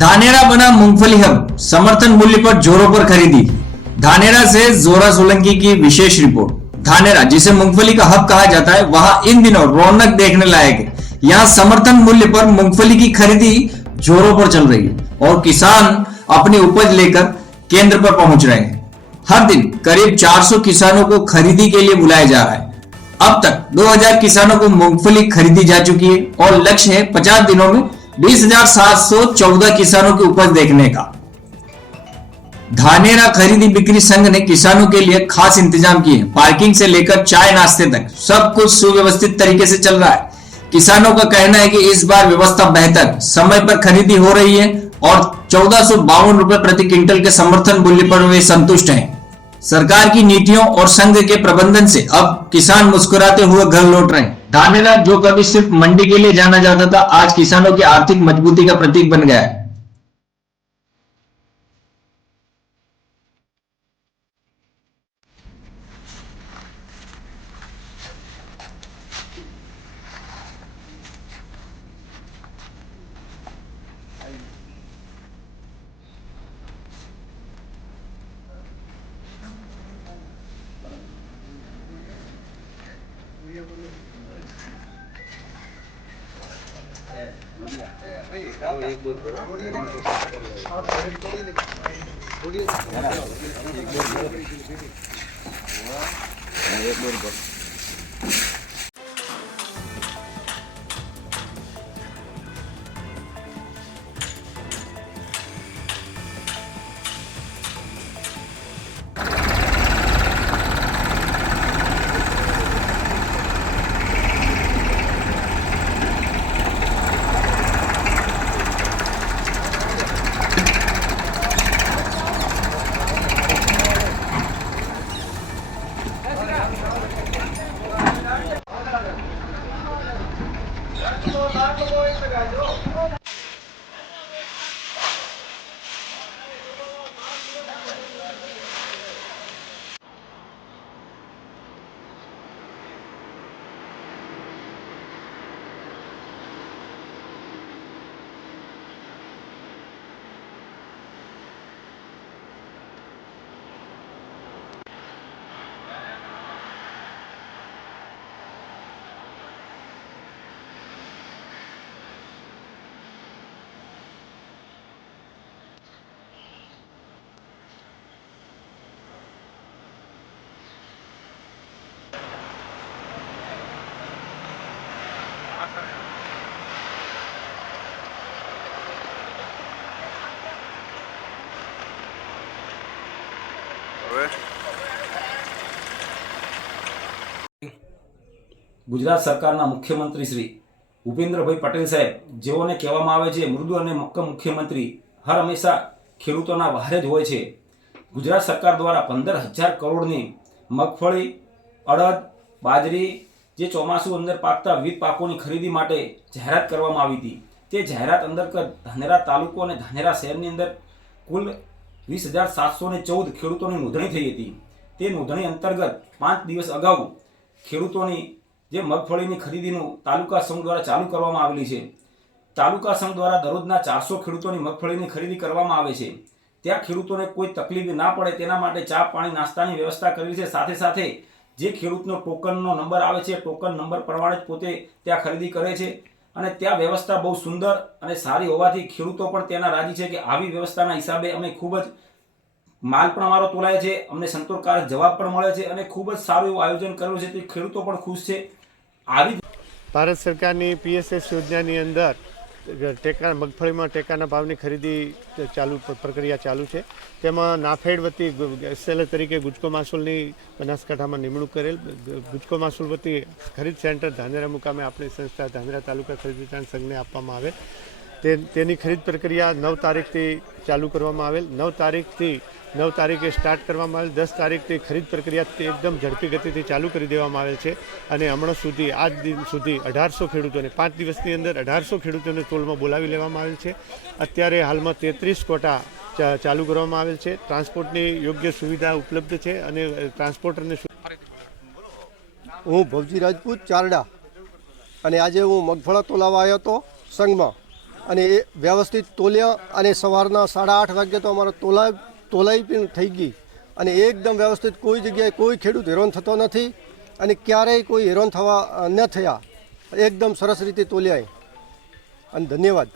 धानेरा बना मूंगफली हब, समर्थन मूल्य पर जोरों पर खरीदी। धानेरा से जोरा सोलंकी की विशेष रिपोर्ट। धानेरा, जिसे मूंगफली का हब कहा जाता है, वहां इन दिनों रौनक देखने लायक है। यहां समर्थन मूल्य पर मूंगफली की खरीदी जोरों पर चल रही है और किसान अपनी उपज लेकर केंद्र पर पहुंच रहे हैं। हर दिन करीब 400 किसानों को खरीदी के लिए बुलाया जा रहा है। अब तक 2000 किसानों को मूंगफली खरीदी जा चुकी है और लक्ष्य है 50 दिनों में 20,714 किसानों की उपज देखने का। धानेरा खरीदी बिक्री संघ ने किसानों के लिए खास इंतजाम किए। पार्किंग से लेकर चाय नाश्ते तक सब कुछ सुव्यवस्थित तरीके से चल रहा है। किसानों का कहना है कि इस बार व्यवस्था बेहतर, समय पर खरीदी हो रही है और 1452 रुपए प्रति क्विंटल के समर्थन मूल्य पर वे संतुष्ट हैं। सरकार की नीतियों और संघ के प्रबंधन से अब किसान मुस्कुराते हुए घर लौट रहे हैं। धानेरा, जो कभी सिर्फ मंडी के लिए जाना जाता था, आज किसानों की आर्थिक मजबूती का प्रतीक बन गया है। ગુજરાત સરકારના મુખ્યમંત્રી શ્રી ભૂપેન્દ્રભાઈ પટેલ સાહેબ, જેઓને કહેવામાં આવે છે મૃદુ અને મક્કમ મુખ્યમંત્રી, હર હંમેશા ખેડૂતોના વહારે જ હોય છે। ગુજરાત સરકાર દ્વારા 15,000 કરોડની મગફળી, અડદ, બાજરી જે ચોમાસું અંદર પાકતા વિવિધ પાકોની ખરીદી માટે જાહેરાત કરવામાં આવી હતી। તે જાહેરાત અંતર્ગત ધાનેરા તાલુકો અને ધાનેરા શહેરની અંદર કુલ 20,714 ખેડૂતોની નોંધણી થઈ હતી। તે નોંધણી અંતર્ગત 5 દિવસ અગાઉ ખેડૂતોની જે મગફળીની ખરીદીનું તાલુકા સંઘ દ્વારા ચાલુ કરવામાં આવેલી છે। તાલુકા સંઘ દ્વારા દરરોજના 400 ખેડૂતોની મગફળીની ખરીદી કરવામાં આવે છે। ત્યાં ખેડૂતોને કોઈ તકલીફ ના પડે તેના માટે ચા પાણી નાસ્તાની વ્યવસ્થા કરેલી છે। સાથે સાથે જે ખેડૂતનો ટોકનનો નંબર આવે છે, ટોકન નંબર પ્રમાણે જ પોતે ત્યાં ખરીદી કરે છે અને ત્યાં વ્યવસ્થા બહુ સુંદર અને સારી હોવાથી ખેડૂતો પણ તેના રાજી છે કે આવી વ્યવસ્થાના હિસાબે અમે ખૂબ જ માલ પણ અમારો તોલાય છે, અમને સંતોષકારક જવાબ પણ મળે છે અને ખૂબ જ સારું એવું આયોજન કરેલું છે, તે ખેડૂતો પણ ખુશ છે। આવી ભારત સરકારની PSS યોજનાની અંદર મગફળીમાં ટેકાના ભાવની ખરીદી પ્રક્રિયા ચાલુ છે। તેમાં નાફેડ વતી SLA તરીકે ગુજકો માસૂલની બનાસકાંઠામાં નિમણૂક કરેલ। ગુજકો માસૂલ વતી ખરીદ સેન્ટર ધાનેરા મુકામે આપણી સંસ્થા ધાનેરા તાલુકા ખરીદ વિતરણ સંઘને આપવામાં આવેલ। તેની ખરીદ પ્રક્રિયા 9 તારીખથી ચાલુ કરવામાં આવેલ। 9 તારીખે સ્ટાર્ટ કરવામાં આવેલ। 10 તારીખથી ખરીદ પ્રક્રિયા એકદમ ઝડપી ગતિથી ચાલુ કરી દેવામાં આવેલ છે અને હમણાં સુધી આજ દિન સુધી 1800 ખેડૂતોને 5 દિવસની અંદર 1800 ખેડૂતોને તોલમાં બોલાવી લેવામાં આવેલ છે। અત્યારે હાલમાં 33 કોટા ચાલુ કરવામાં આવેલ છે। ટ્રાન્સપોર્ટની યોગ્ય સુવિધા ઉપલબ્ધ છે અને ટ્રાન્સપોર્ટરને હું ભવજી રાજપૂત ચારડા અને આજે હું મગફળા તોલાવા આવ્યો હતો સંઘમાં અને એ વ્યવસ્થિત તોલ્યા અને સવારના 8:30 વાગ્યે તો અમારો તોલાઈ પણ થઈ ગઈ અને એકદમ વ્યવસ્થિત કોઈ જગ્યાએ કોઈ ખેડૂત હેરાન થતો નથી અને ક્યારેય કોઈ હેરાન થવા ન થયા. એકદમ સરસ રીતે તોલ્યા અને ધન્યવાદ.